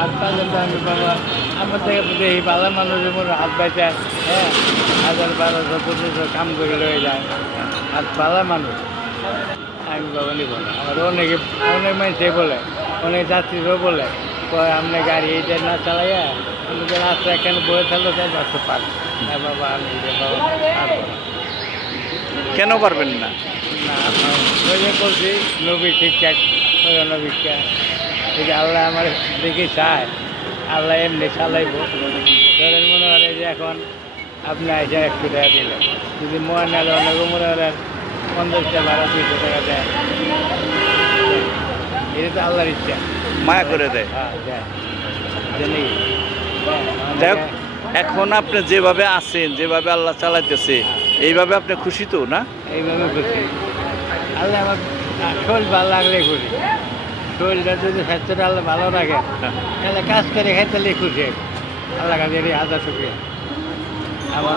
হাত পাইলে তো আমি বাবা আমার থেকে দেখি ভালো মানুষের মনে হাত পাইতে, হ্যাঁ, 1000-1200-1500 কাম করে রয়ে যায়। আর ভালো মানুষ আমি বাবা নিব না। আর অনেকে অনেক মানুষই বলে, অনেক যাত্রীরাও বলে, কয় আপনি গাড়ি এইটা না চালাইয়া আমাদের রাস্তা এখানে বয়ে থাকলে তাই রাস্তা পার। হ্যাঁ বাবা আমি এটা বাবা পারবো না। কেন পারবেন না? না আপনার ওই যে বলছি নবী ঠিকঠাক ওই নবীটা যদি আল্লাহ আমার দেখে চায় আল্লাহ এমনি চালাইব। ধরেন মনে হয় যে এখন আপনি আইসা 100 টাকা দিলেন, যদি মনে নাহলে অনেক মনে করেন 50 টাকা 200 টাকা দেয়, এটা তো আল্লাহর ইচ্ছা। মায়া করে দেয়। হ্যাঁ দেয় জানি। যাই হোক, এখন আপনি যেভাবে আছেন, যেভাবে আল্লাহ চালাইতেছে, এইভাবে আপনি খুশি তো না? এইভাবে খুশি আল্লাহ আমার শরীর ভালো লাগলে খুশি। শরীরটা যদি স্বাস্থ্যটা আল্লাহ ভালো রাখে তাহলে কাজ করে খাইতে খুশি। আল্লাহ কাছে 1000 শুক্রিয়া আমার